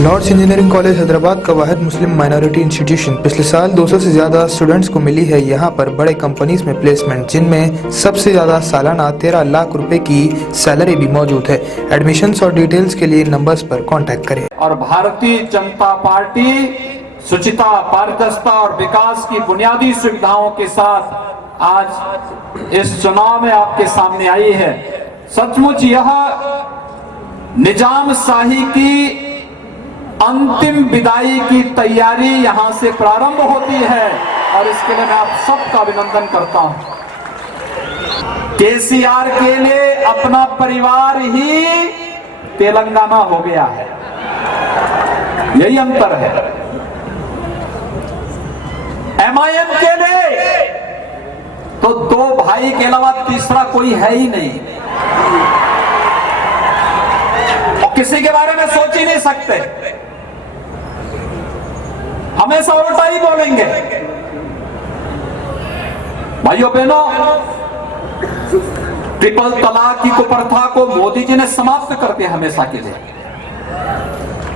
Lord's engineering college Hyderabad का वाहिद मुस्लिम minority institution. पिछले साल 200 से ज्यादा स्टूडेंट्स को मिली है यहाँ पर बड़े कंपनीज में प्लेसमेंट, जिनमें सबसे ज्यादा सालाना 13 लाख रुपए की सैलरी भी मौजूद है। एडमिशन्स और डिटेल्स के लिए नंबर्स पर कांटेक्ट करें। और भारतीय जनता पार्टी शुचिता, पारदर्शिता और विकास की बुनियादी सुविधाओं के साथ आज इस चुनाव में आपके सामने आई है। सचमुच यह निजाम शाही की अंतिम विदाई की तैयारी यहां से प्रारंभ होती है और इसके लिए मैं आप सबका अभिनंदन करता हूं। केसीआर के लिए अपना परिवार ही तेलंगाना हो गया है, यही अंतर है। एमआईएम के लिए तो दो भाई के अलावा तीसरा कोई है ही नहीं, किसी के बारे में सोच ही नहीं सकते, हमेशा उल्टा ही बोलेंगे। भाइयों बहनों, ट्रिपल तलाक की कुप्रथा को मोदी जी ने समाप्त कर दिया हमेशा के लिए।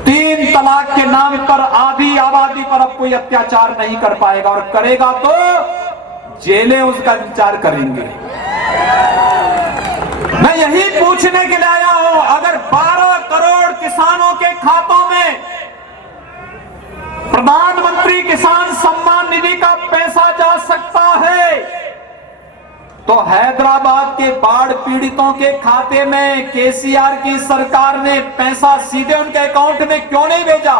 3 तलाक के नाम पर आधी आबादी पर अब कोई अत्याचार नहीं कर पाएगा, और करेगा तो जेलें उसका इंतजार करेंगे। मैं यही पूछने के लिए आया हूं, अगर 12 करोड़ किसानों के खातों में प्रधानमंत्री किसान सम्मान निधि का पैसा जा सकता है, तो हैदराबाद के बाढ़ पीड़ितों के खाते में केसीआर की सरकार ने पैसा सीधे उनके अकाउंट में क्यों नहीं भेजा?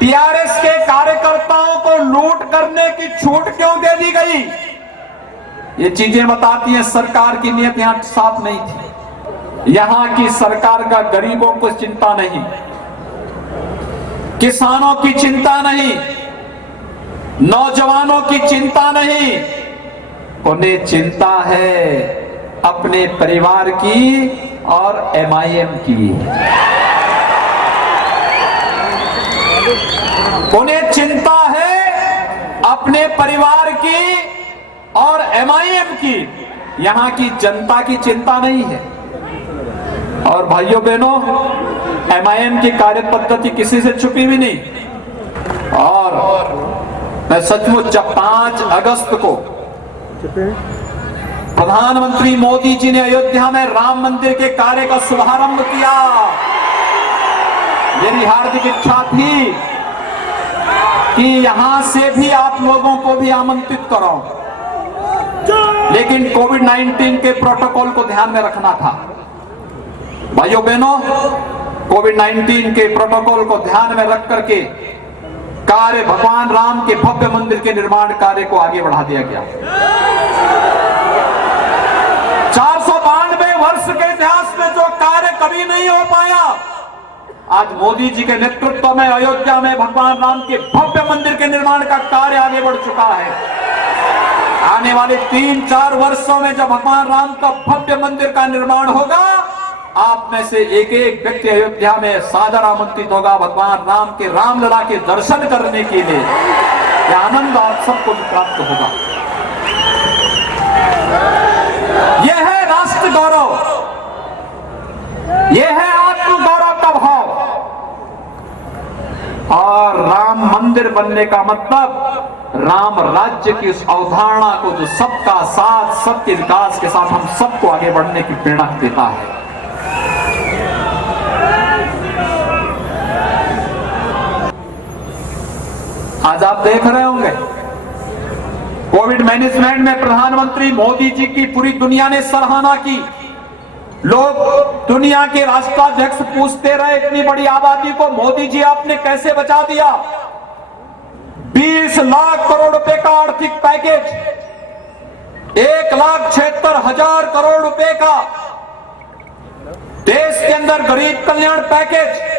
टीआरएस के कार्यकर्ताओं को लूट करने की छूट क्यों दे दी गई? ये चीजें बताती हैं सरकार की नीयत यहां साफ नहीं थी। यहां की सरकार का गरीबों को चिंता नहीं, किसानों की चिंता नहीं, नौजवानों की चिंता नहीं, उन्हें चिंता है अपने परिवार की और एमआईएम की। उन्हें चिंता है अपने परिवार की और एमआईएम की, यहां की जनता की चिंता नहीं है। और भाइयों बहनों, एमआईएम की कार्य पद्धति किसी से छुपी भी नहीं। और मैं सचमुच जब 5 अगस्त को प्रधानमंत्री मोदी जी ने अयोध्या में राम मंदिर के कार्य का शुभारंभ किया, मेरी हार्दिक इच्छा थी कि यहां से भी आप लोगों को भी आमंत्रित करो, लेकिन कोविड-19 के प्रोटोकॉल को ध्यान में रखना था। भाइयों बहनों, कोविड-19 के प्रोटोकॉल को ध्यान में रख करके कार्य भगवान राम के भव्य मंदिर के निर्माण कार्य को आगे बढ़ा दिया गया। 492 वर्ष के इतिहास में जो कार्य कभी नहीं हो पाया, आज मोदी जी के नेतृत्व में अयोध्या में भगवान राम के भव्य मंदिर के निर्माण का कार्य आगे बढ़ चुका है। आने वाले 3-4 वर्षों में जब भगवान राम का भव्य मंदिर का निर्माण होगा, आप में से एक एक व्यक्ति अयोध्या में सादर आमंत्रित होगा भगवान राम के रामलला के दर्शन करने के लिए। यह आनंद आप सबको प्राप्त होगा। यह है राष्ट्र गौरव, यह है आत्म गौरव का भाव। और राम मंदिर बनने का मतलब राम राज्य की उस अवधारणा को जो सबका साथ, सबके विकास के साथ हम सबको आगे बढ़ने की प्रेरणा देता है। आज आप देख रहे होंगे कोविड मैनेजमेंट में प्रधानमंत्री मोदी जी की पूरी दुनिया ने सराहना की। लोग दुनिया के राष्ट्राध्यक्ष पूछते रहे, इतनी बड़ी आबादी को मोदी जी आपने कैसे बचा दिया? 20 लाख करोड़ रुपए का आर्थिक पैकेज, 1,76,000 करोड़ रुपए का देश के अंदर गरीब कल्याण पैकेज,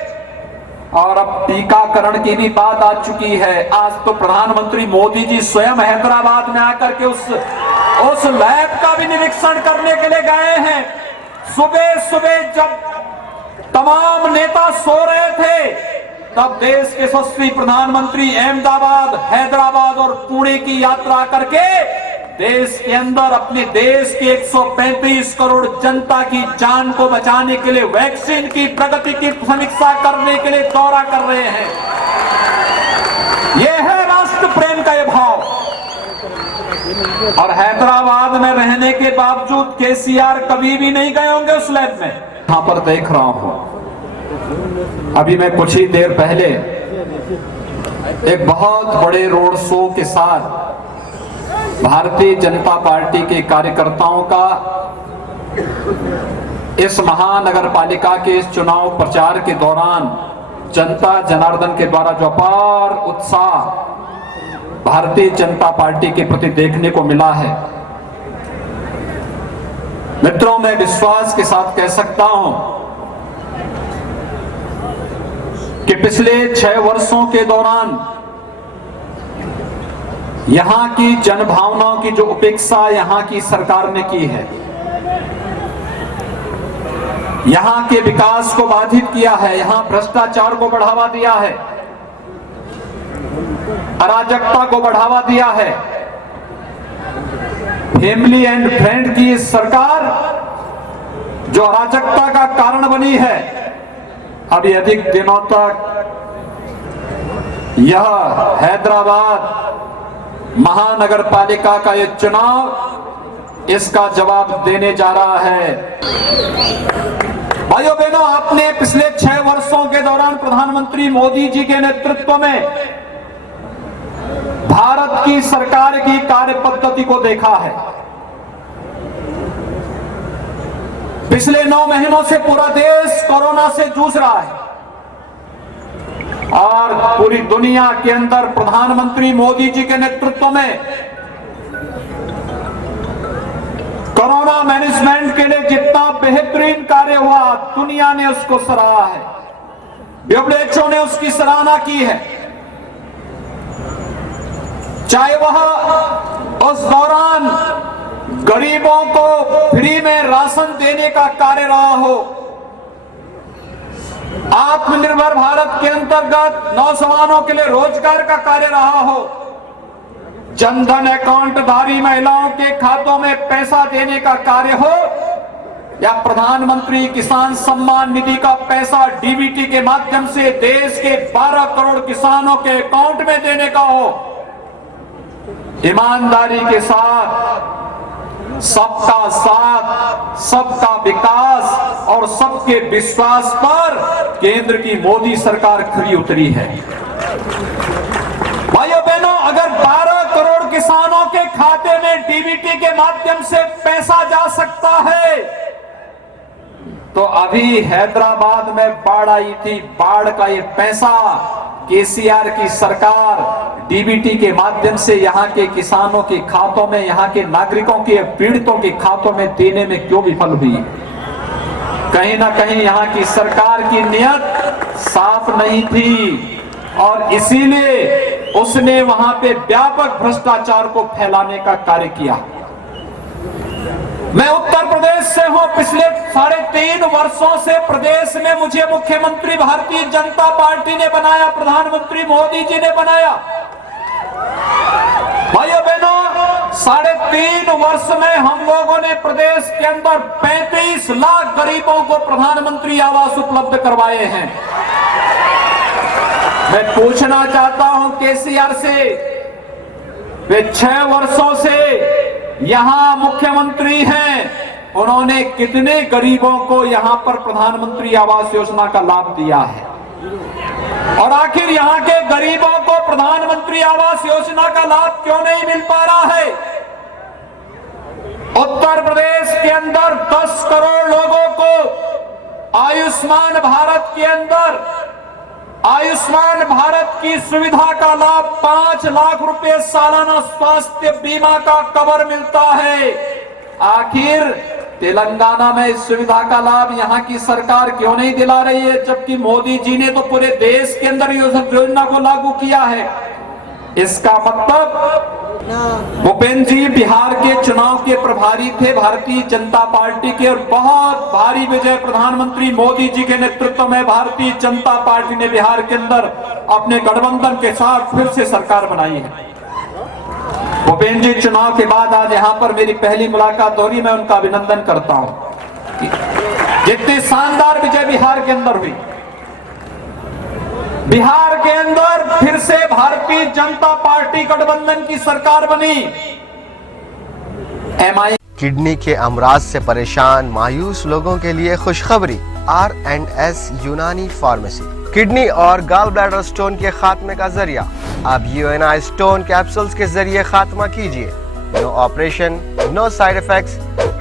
और अब टीकाकरण की भी बात आ चुकी है। आज तो प्रधानमंत्री मोदी जी स्वयं हैदराबाद में आकर के उस लैब का भी निरीक्षण करने के लिए गए हैं। सुबह सुबह जब तमाम नेता सो रहे थे, तब देश के यशस्वी प्रधानमंत्री अहमदाबाद, हैदराबाद और पुणे की यात्रा करके देश के अंदर अपने देश के 135 करोड़ जनता की जान को बचाने के लिए वैक्सीन की प्रगति की समीक्षा करने के लिए दौरा कर रहे हैं। यह है राष्ट्र प्रेम का यह भाव। और हैदराबाद में रहने के बावजूद केसीआर कभी भी नहीं गए होंगे उस लैब में। यहां पर देख रहा हूं, अभी मैं कुछ ही देर पहले एक बहुत बड़े रोड शो के साथ भारतीय जनता पार्टी के कार्यकर्ताओं का इस महानगर पालिका के इस चुनाव प्रचार के दौरान जनता जनार्दन के द्वारा जो अपार उत्साह भारतीय जनता पार्टी के प्रति देखने को मिला है, मित्रों, मैं विश्वास के साथ कह सकता हूं कि पिछले 6 वर्षों के दौरान यहां की जनभावनाओं की जो उपेक्षा यहां की सरकार ने की है, यहां के विकास को बाधित किया है, यहां भ्रष्टाचार को बढ़ावा दिया है, अराजकता को बढ़ावा दिया है, फैमिली एंड फ्रेंड की सरकार जो अराजकता का कारण बनी है, अभी अधिक दिनों तक यह हैदराबाद महानगर पालिका का यह चुनाव इसका जवाब देने जा रहा है। भाइयों बहनों, आपने पिछले 6 वर्षों के दौरान प्रधानमंत्री मोदी जी के नेतृत्व में भारत की सरकार की कार्य पद्धति को देखा है। पिछले 9 महीनों से पूरा देश कोरोना से जूझ रहा है और पूरी दुनिया के अंदर प्रधानमंत्री मोदी जी के नेतृत्व में कोरोना मैनेजमेंट के लिए जितना बेहतरीन कार्य हुआ, दुनिया ने उसको सराहा है, WHO ने उसकी सराहना की है। चाहे वह उस दौरान गरीबों को फ्री में राशन देने का कार्य रहा हो, आत्मनिर्भर भारत के अंतर्गत नौजवानों के लिए रोजगार का कार्य रहा हो, जनधन अकाउंट धारी महिलाओं के खातों में पैसा देने का कार्य हो, या प्रधानमंत्री किसान सम्मान निधि का पैसा डीबीटी के माध्यम से देश के 12 करोड़ किसानों के अकाउंट में देने का हो, ईमानदारी के साथ सबका साथ, सबका विकास और सबके विश्वास पर केंद्र की मोदी सरकार खरी उतरी है। भाइयों बहनों, अगर 12 करोड़ किसानों के खाते में डीबीटी के माध्यम से पैसा जा सकता है, तो अभी हैदराबाद में बाढ़ आई थी, बाढ़ का ये पैसा केसीआर की सरकार डीबीटी के माध्यम से यहां के किसानों के खातों में, यहां के नागरिकों के पीड़ितों के खातों में देने में क्यों विफल हुई? कहीं ना कहीं यहां की सरकार की नियत साफ नहीं थी और इसीलिए उसने वहां पे व्यापक भ्रष्टाचार को फैलाने का कार्य किया। मैं उत्तर प्रदेश से हूं, पिछले 3.5 वर्षों से प्रदेश में मुझे मुख्यमंत्री भारतीय जनता पार्टी ने बनाया, प्रधानमंत्री मोदी जी ने बनाया। भाइयों बहनों, 3.5 वर्ष में हम लोगों ने प्रदेश के अंदर 35 लाख गरीबों को प्रधानमंत्री आवास उपलब्ध करवाए हैं। मैं पूछना चाहता हूं केसीआर से, वे 6 वर्षों से यहां मुख्यमंत्री हैं, उन्होंने कितने गरीबों को यहां पर प्रधानमंत्री आवास योजना का लाभ दिया है? और आखिर यहां के गरीबों को प्रधानमंत्री आवास योजना का लाभ क्यों नहीं मिल पा रहा है? उत्तर प्रदेश के अंदर 10 करोड़ लोगों को आयुष्मान भारत के अंदर आयुष्मान भारत की सुविधा का लाभ 5 लाख रुपए सालाना स्वास्थ्य बीमा का कवर मिलता है। आखिर तेलंगाना में इस सुविधा का लाभ यहाँ की सरकार क्यों नहीं दिला रही है, जबकि मोदी जी ने तो पूरे देश के अंदर योजना को लागू किया है? इसका मतलब भूपेंद्र जी बिहार के चुनाव के प्रभारी थे भारतीय जनता पार्टी के, और बहुत भारी विजय प्रधानमंत्री मोदी जी के नेतृत्व में भारतीय जनता पार्टी ने बिहार के अंदर अपने गठबंधन के साथ फिर से सरकार बनाई है। भूपेन्द्र जी चुनाव के बाद आज यहाँ पर मेरी पहली मुलाकात हो रही, मैं उनका अभिनंदन करता हूं। जितनी शानदार विजय बिहार के अंदर हुई, बिहार के अंदर फिर से भारतीय जनता पार्टी गठबंधन की सरकार बनी। MI किडनी के अमराज से परेशान मायूस लोगों के लिए खुशखबरी, R&S यूनानी फार्मेसी किडनी और गॉल ब्लैडर स्टोन के खात्मे का जरिया। अब UNI स्टोन कैप्सूल्स के जरिए खात्मा कीजिए। No operation, no side effects,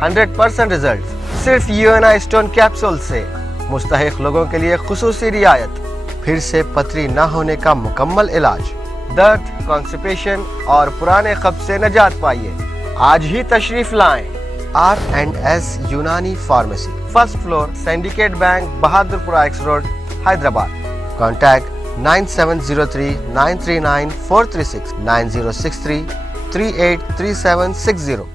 100% result. सिर्फ UNI स्टोन कैप्सूल से मुस्तहिक लोगों के लिए खुसूसी रियायत। फिर से पथरी न होने का मुकम्मल इलाज, दर्द, कॉन्स्टिपेशन और पुराने कब्ज से निजात पाइए। आज ही तशरीफ लाएं। R&S यूनानी pharmacy, first floor, syndicate bank, Bahadurpura X road, Hyderabad. Contact 9703 939 436 9063 383760।